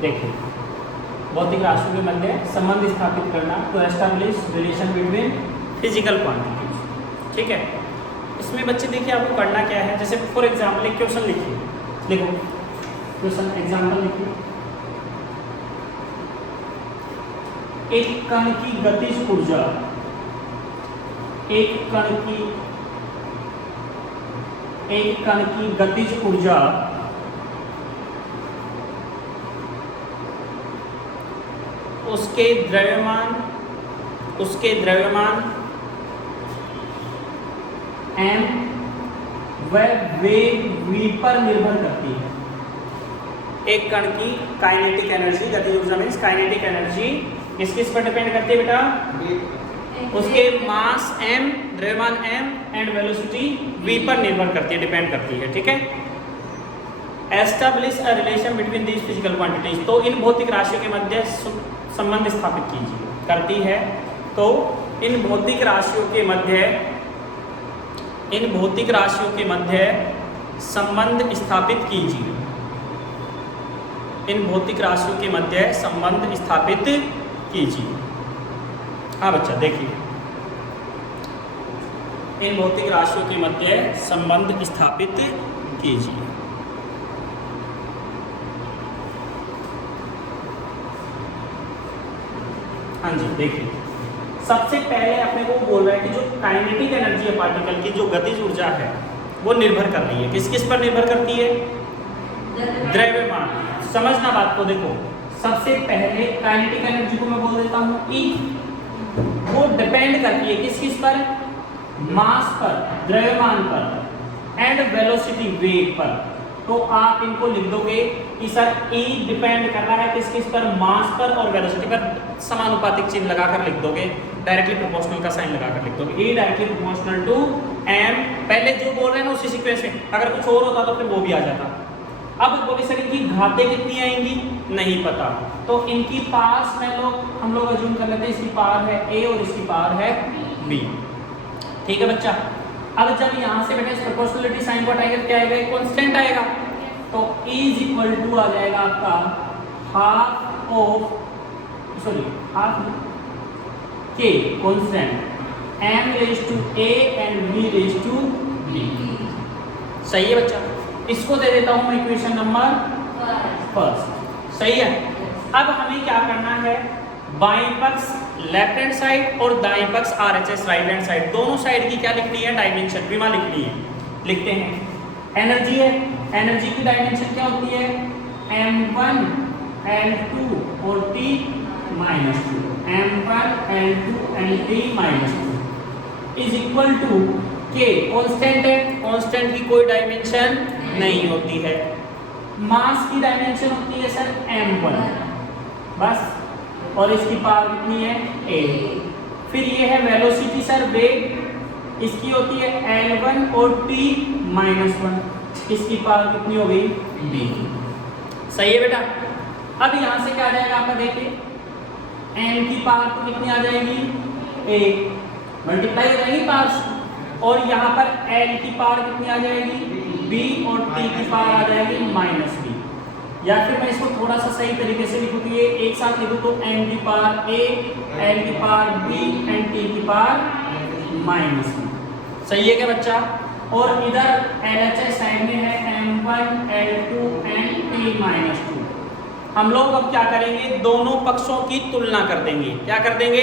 देखिए भौतिक राशियों के मध्य संबंध स्थापित करना, to establish relation between physical quantities. ठीक है, इसमें बच्चे देखिए आपको करना क्या है, जैसे फॉर एग्जाम्पल एक क्वेश्चन लिखिए, देखो क्वेश्चन एग्जाम्पल लिखिए, एक कण की गतिज ऊर्जा, एक कण की गतिज ऊर्जा उसके द्रव्यमान m व वेग v पर निर्भर करती है। एक कण की काइनेटिक एनर्जी, गतिज ऊर्जा मीन्स काइनेटिक एनर्जी किस पर डिपेंड करती है बेटा? उसके मास m, द्रव्यमान m एंड वेलोसिटी v पर निर्भर करती है, डिपेंड करती है। ठीक है, establish a relation between these physical quantities, तो इन भौतिक राशियों के मध्य संबंध स्थापित कीजिए, करती है। तो इन भौतिक राशियों के मध्य संबंध स्थापित कीजिए, इन भौतिक राशियों के मध्य संबंध स्थापित कीजिए। हाँ बच्चा देखिए, इन भौतिक राशियों के मध्य संबंध स्थापित कीजिए। हाँ जी देखिए, सबसे पहले अपने को बोल रहा है कि जो काइनेटिक एनर्जी है पार्टिकल की, जो गतिज ऊर्जा है, वो निर्भर कर रही है किस पर निर्भर करती है? द्रव्यमान। समझना बात को, देखो सबसे पहले काइनेटिक एनर्जी को मैं बोल देता हूँ E, वो डिपेंड करती है किस पर? मास पर, द्रव्यमान पर एंड वेलोसिटी वेग पर। तो आप इनको लिख दोगे कि सर E डिपेंड कर रहा है किस पर? मास पर और वेलोसिटी पर। समानुपातिक चिन्ह लगाकर लिख दोगे, डायरेक्टली प्रोपोर्शनल का साइन लगाकर लिख दोगे, E directly proportional to m। पहले जो बोल रहे हैं ना उसी सीक्वेंस में, अगर कुछ और होता तो फिर वो भी आ जाता। अब बोले सर इनकी घातें कितनी आएंगी? नहीं पता, तो इनकी पास हम लोग अज्यूम कर लेते हैं इसकी पावर है a और इसकी पावर है b। ठीक है बच्चा, अब जब यहाँ से बेटा इस प्रोपोर्शनलिटी साइन को हटाएंगे क्या आएगा? कांस्टेंट आएगा, तो E = आ जाएगा आपका half k constant m⁴ and v⁴b। सही है बच्चा, इसको दे देता हूं मैं इक्वेशन नंबर फर्स्ट। सही है, अब हमें क्या करना है? बाएं पक्ष लेफ्ट हैंड साइड और दाएं पक्ष RHS राइट हैंड साइड, दोनों साइड की क्या लिखनी है? डायमेंशन, विमा लिखनी है। लिखते हैं, एनर्जी है, एनर्जी की डायमेंशन क्या होती है? m1 L2 और T - 2, m1 L2 and T - 2 is equal to k। Constant है, कांस्टेंट की कोई डायमेंशन नहीं होती है। मास की डायमेंशन होती है सर m1 बस, और इसकी पावर कितनी है? a। फिर ये है वेलोसिटी सर, वेग, इसकी होती है L1 और T - 1, इसकी पावर कितनी हो गई? b। सही है बेटा, अब यहां से क्या आ जाएगा आपका? देखिए m की पावर तो कितनी आ जाएगी? a, मल्टीप्लाई हो जाएगी पावर्स, और यहाँ पर L की पावर कितनी आ जाएगी? b, और T की पावर आ जाएगी -b। या फिर मैं इसको थोड़ा सा सही तरीके से लिखूं तो ये एक साथ लिखूं तो m की पावर a, L की पावर b एंड T की पावर -b। सही है क्या बच्चा? और इधर LHS साइड में है m1 L2 एंड T - 2। हम लोग अब क्या करेंगे? दोनों पक्षों की तुलना कर देंगे। क्या कर देंगे?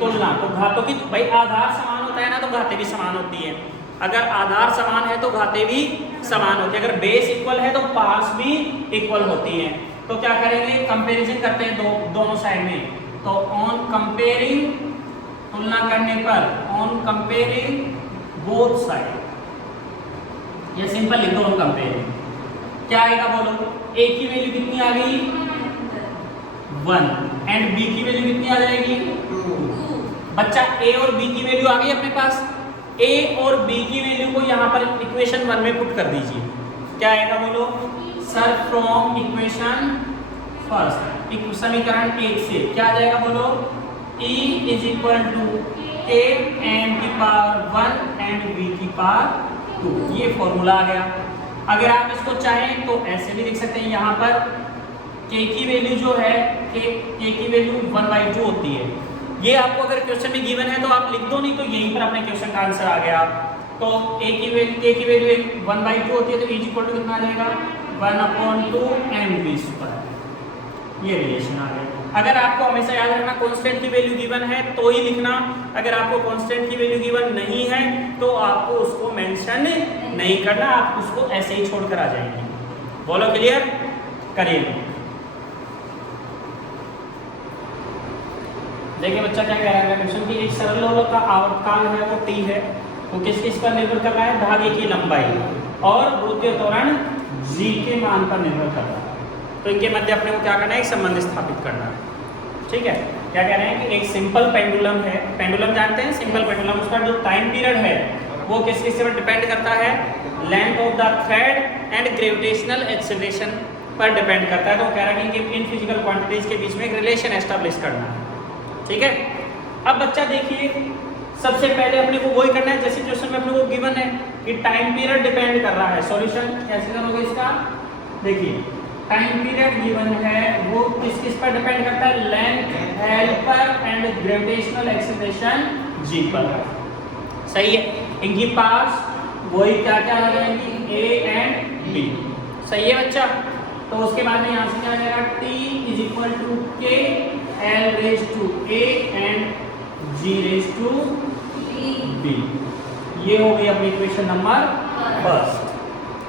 तुलना। तो घातों की, भाई आधार समान होता है ना, तो घातें भी समान होती हैं। अगर आधार समान है तो घातें भी समान होती है, अगर बेस इक्वल है तो पार्ट्स भी इक्वल होती हैं। तो क्या करेंगे? कंपैरिजन करते हैं दोनों साइड में। तो ऑन कंपेयरिंग, तुलना करने पर, ऑन कंपेयरिंग बोथ साइड, ये सिंपल लिख दो ऑन कंपेयरिंग। क्या आएगा बोलो? a की वैल्यू कितनी आ गई? 1 एंड b की वैल्यू कितनी आ जाएगी? 2। बच्चा a और b की वैल्यू आ गई अपने पास। a और b की वैल्यू को यहाँ पर इक्वेशन 1 में पुट कर दीजिए। क्या आएगा बोलो? सर फ्रॉम इक्वेशन फर्स्ट, समीकरण 1 से क्या आ जाएगा बोलो? E = k m की पावर 1 एंड b की पावर 2। ये फॉर्मूला आ गया। अगर आप इसको चाहें तो ऐसे भी लिख सकते हैं, यहाँ पर के की वैल्यू जो है के की वैल्यू 1/2 होती है। ये आपको अगर क्वेश्चन में गिवन है तो आप लिख दो, नहीं तो यहीं पर अपने क्वेश्चन का आंसर आ गया। तो के की वैल्यू 1/2 होती है, तो इज इक्वल टू कितना आ जाएगा 1/2 mv²। ये रिलेशन आ गया। अगर आपको हमेशा याद रखना कांस्टेंट की वैल्यू गिवन है तो ही लिखना, अगर आपको कांस्टेंट की वैल्यू गिवन नहीं है तो आपको उसको मेंशन नहीं करना, आप उसको ऐसे ही छोड़कर आ जाएंगे। बोलो क्लियर करिए। देखिए बच्चा क्या कह रहा है क्वेश्चन की, एक सरल लोलक का आवर्तकाल है वो t है, वो किस किस पर निर्भर कर रहा है, धागे की लंबाई और वृत्तीय त्वरण g के मान पर निर्भर कर रहा है। तो इनके मध्य अपने को क्या करना है, एक संबंध स्थापित करना है। ठीक है, क्या कह रहे हैं कि एक सिंपल पेंडुलम है, पेंडुलम जानते हैं सिंपल पेंडुलम, उसका जो टाइम पीरियड है वो किस किस पर डिपेंड करता है, length of the thread and gravitational acceleration पर डिपेंड करता है। तो कह रहा है कि इन फिजिकल क्वांटिटीज के बीच में एक रिलेशन एस्टेब्लिश करना है। ठीक है, अब बच्चा देखिए सबसे पहले अपने को वही करना है जैसे क्वेश्चन में अपने को गिवन है कि टाइम पीरियड डिपेंड कर रहा है। सॉल्यूशन कैसे करोगे इसका, देखिए टाइम पीरियड गिवन है वो किस किस पर डिपेंड करता है, लेंथ एल पर एंड ग्रेविटेशनल एक्सेलरेशन जी पर। सही है, इनकी पार्ट्स वही क्या क्या आ जाएंगी, ए एंड बी। सही है बच्चा। तो उसके बाद में यहाँ से क्या आ जाएगा, t is equal to k l raise to a and g raise to b. ये हो गई अपनी इक्वेशन नंबर फर्स्ट।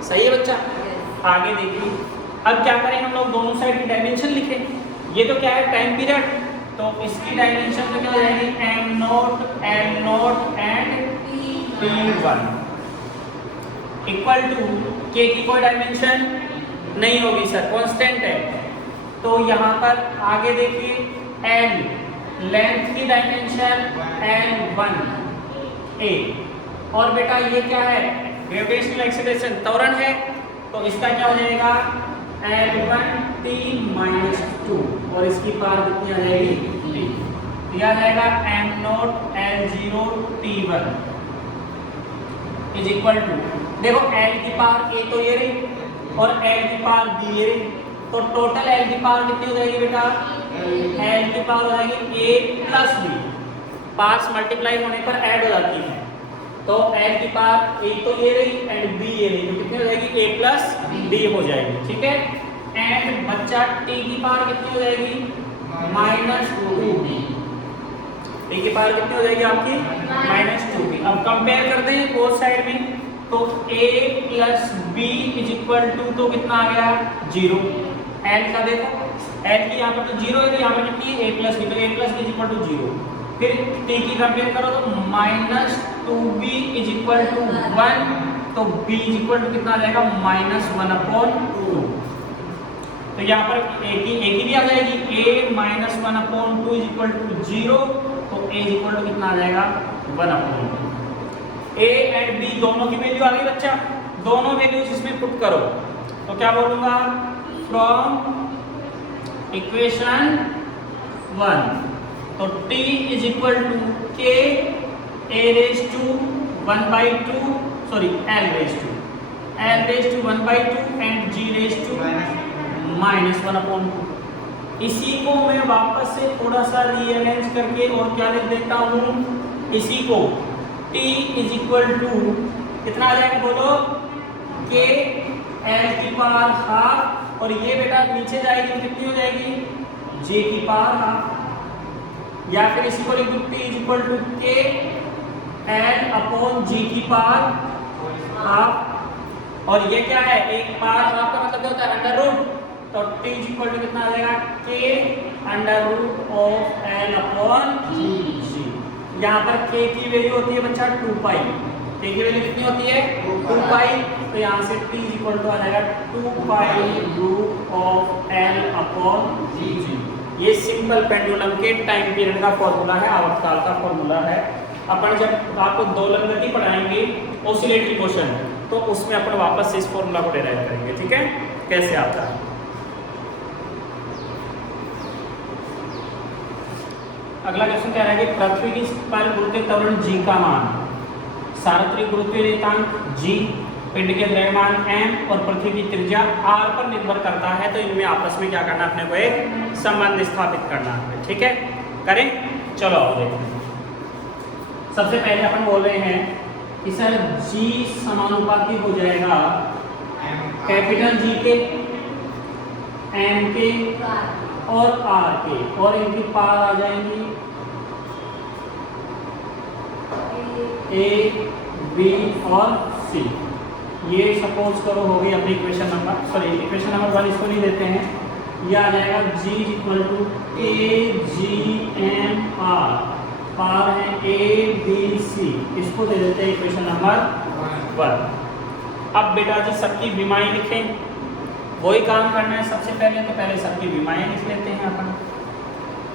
सही है बच्चा। आगे देखिए, अब क्या करें हम लोग, दोनों साइड की डायमेंशन लिखें। ये तो क्या है टाइम पीरियड, तो इसकी डायमेंशन तो क्या हो जाएगी m0 l0 and t1 equal to के की कोई डायमेंशन नहीं होगी सर, कांस्टेंट है। तो यहाँ पर आगे देखिए l लेंथ की डायमेंशन l1 a, और बेटा ये क्या है ग्रेविटेशनल एक्सेलरेशन त्वरण है, तो इसका क्या हो जाएगा L1t - 2 और इसकी पावर कितनी आ जाएगी t, दिया जाएगा m0 l0 t1 is equal to, देखो l की पावर a तो ये रही और l की पावर b ये रही, तो टोटल l की पावर कितनी हो जाएगी बेटा, l की पावर हो जाएगी a plus b, parts multiply होने पर ऐड हो जाती है। तो l की पावर a तो ये रही एंड b ये रही, तो कितनी हो जाएगी a प्लस b हो जाएगी। ठीक है, एंड बच्चा t की पावर कितनी हो जाएगी -2b, t की पावर कितनी हो जाएगी आपकी -2b। अब कंपेयर करते हैं बोथ साइड में, तो a plus b is equal to, तो कितना आ गया 0। l का देखो, l की यहाँ पर तो 0 है, तो यहाँ पर कितनी है a प्लस b, तो a plus b is equal to 0। फिर t की कंपेयर करो तो -2b इज इक्वल टू 1, तो b इज इक्वल टू कितना आ जाएगा -1/2। तो यहाँ पर a की भी आ जाएगी, a -1/2 इज इक्वल टू 0, तो a इज इक्वल टू कितना आ जाएगा 1/2। a एंड b दोनों की वैल्यू आ गई बच्चा, दोनों वैल्यूज इसमें पुट करो, तो क्या बोलूंगा, फ्रॉम इक्वेशन 1, तो t is equal to k a raise to 1/2, sorry l raise to 1/2 and g raise to -1/2। इसी को मैं वापस से थोड़ा सा रीअरेंज करके और क्या लिख देता हूँ, इसी को t इज इक्वल टू कितना आ जाएगा बोलो, k l की पावर हाफ, और ये बेटा नीचे जाएगी तो कितनी हो जाएगी j की पावर हाफ, या फिर इसी को लिख दो t is equal to k l/g की पावर हाफ, और ये क्या है एक पावर हाफ का मतलब क्या होता है अंडर रूट, तो t इज इक्वल टू कितना आ जाएगा k √l/g। यहाँ पर k की वैल्यू होती है बच्चा 2π, k की वैल्यू कितनी होती है 2π, तो यहाँ से t इज इक्वल टू आ जाएगा 2π√l/g। ये सिंपल पेंडुलम के टाइम पीरियड का फॉर्मूला है, आवर्तकाल का फॉर्मूला है। अपन जब आपको दोलन गति पढ़ाएंगे ऑसिलेटरी मोशन, तो उसमें अपन वापस से इस फॉर्मूला को डिराइव करेंगे। ठीक है, कैसे आता है। अगला क्वेश्चन कह रहा है कि पृथ्वी की पर गुरुत्वीय त्वरण g का मान, सार्वत्रिक गुरुत्वीय नियतांक g पिंड के द्रव्यमान m और पृथ्वी की त्रिज्या r पर निर्भर करता है, तो इनमें आपस में क्या करना है, अपने को एक संबंध स्थापित करना है। ठीक है, करें, चलो आओ देखते हैं। सबसे पहले अपन बोल रहे हैं कि सर G समानुपाती हो जाएगा कैपिटल G के, M के और R के, और इनकी पावर आ जाएंगी A, B और C। ये सपोज करो हो गई अपनी equation number, sorry equation number 1 इसको नहीं देते हैं, ये आ जाएगा G equal to AGMR, power है ABC, इसको दे देते हैं इक्वेशन नंबर 1। अब बेटा जी सबकी विमाएं लिखें, वही काम करना है। सबसे पहले तो पहले सबकी विमाएं लिख लेते हैं अपन,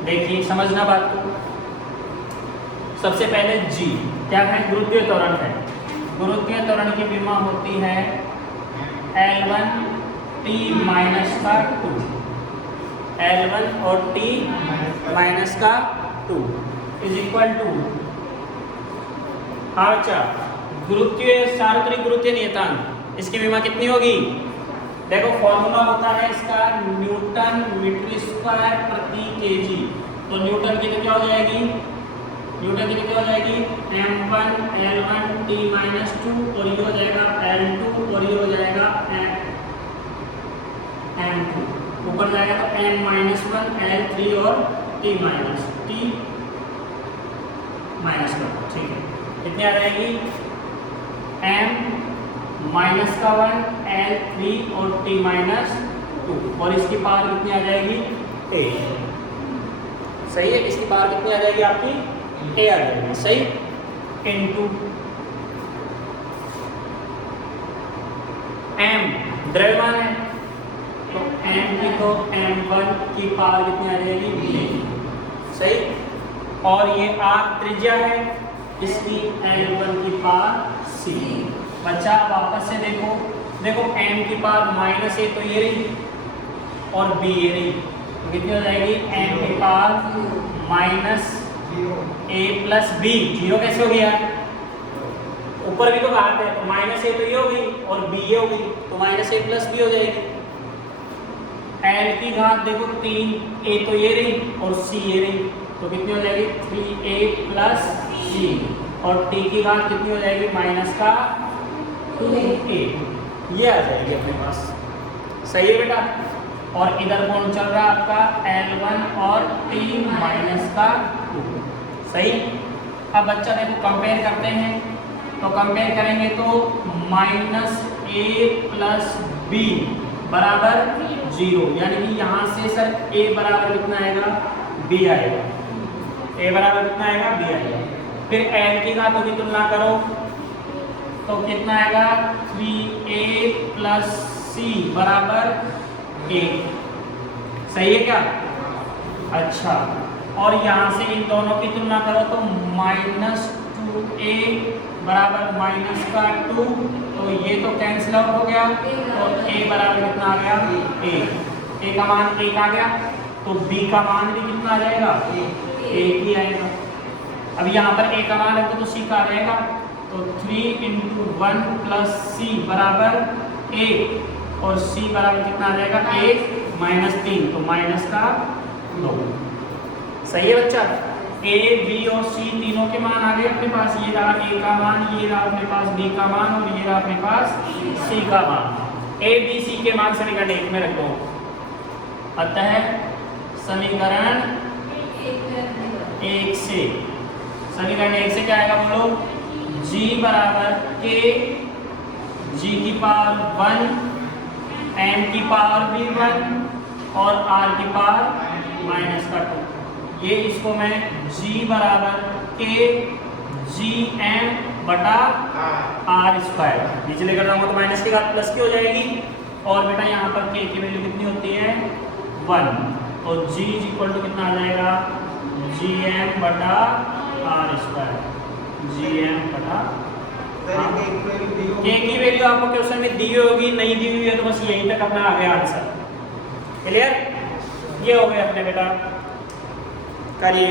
देखिए समझना बात को। सबसे पहले G क्या है, गुरुत्वीय त्वरण है। गुरुत्वीय त्वरण की विमा होती है L1 T माइनस का 2, L1 और T माइनस का 2 इज इक्वल टू, अच्छा गुरुत्वीय सार्वत्रिक गुरुत्वीय नियतांक, इसकी विमा कितनी होगी, देखो फॉर्मूला होता है इसका न्यूटन मीटर स्क्वायर प्रति केजी। तो न्यूटन की तो क्या हो जाएगी, न्यूटन की तो क्या हो जाएगी m1 L1 T माइनस 2, और ये हो जाएगा L2, और ये हो जाएगा m2, ऊपर जाएगा तो m माइनस 1 L3 और T माइनस का, ठीक है, कितनी आ जाएगी m माइनस का 1 L3 और T माइनस 2, और इसकी पावर कितनी आ जाएगी a, सही है, इसकी पावर कितनी आ जाएगी आपकी a आ जाएगी, सही, इनटू m द्रव्यमान है, तो m की तो m1 की पावर कितनी आ जाएगी a, सही, और ये r त्रिज्या है, इसकी L1 की पावर c। बच्चा वापस से देखो, देखो m की पावर माइनस a तो ये रही और b ये रही, तो कितनी हो जाएगी m की power minus a plus b, zero कैसे हो गया, ऊपर भी तो घात है, तो माइनस a तो ये हो गई और b ये हो गई, तो माइनस a प्लस b हो जाएगी। l की घात देखो 3, a तो ये रही और c ये रही, तो कितनी हो जाएगी 3a प्लस c, और t की घात कितनी हो जाएगी माइनस का 2a, ये आ जाएगी अपने पास, सही है बेटा। और इधर कौन चल रहा है आपका L1 और T माइनस का 2, सही। अब बच्चा देखो कंपेयर करते हैं, तो कंपेयर करेंगे तो माइनस a प्लस b बराबर 0, यानी कि यहाँ से सर a बराबर कितना आएगा b आएगा, a बराबर कितना आएगा b आएगा। फिर l की घातों की तुलना करो तो कितना आएगा 3a प्लस c बराबर 1, सही है क्या, अच्छा। और यहाँ से इन दोनों की तुलना करो तो माइनस 2a बराबर माइनस का 2, तो ये तो कैंसिल आउट हो गया, तो a बराबर कितना आ गया a का मान 1 आ गया, तो b का मान भी कितना आ जाएगा 1 ही आएगा। अब यहाँ पर a का मान है तो c का आ जाएगा, तो 3 × 1 प्लस c बराबर 1, और c बराबर कितना आ जाएगा 1 माइनस 3, तो माइनस का 2, सही है बच्चा। a b और c तीनों के मान आ गए अपने पास, ये रहा a का मान, ये रहा अपने पास b का मान, और ये रहा अपने पास c का मान। a b c के मान समीकरण 1 में रख दो, अतः समीकरण 1 से, समीकरण 1 से क्या आएगा बोलो, g बराबर k, g की पावर 1, m की पावर भी 1 और r की पावर माइनस का 2। ये इसको मैं g बराबर k gm बटा r स्क्वायर, नीचे लेकर जाऊंगा तो माइनस की घात प्लस की हो जाएगी, और बेटा यहाँ पर k की वैल्यू कितनी होती है 1, तो g इक्वल टू कितना आ जाएगा gm बटा r स्क्वायर, gm बटा k की वैल्यू आपको क्वेश्चन में दी होगी, नहीं दी हुई है तो बस यहीं तक अपना आ गया आंसर, क्लियर। ये हो गया अपने बेटा, करिए।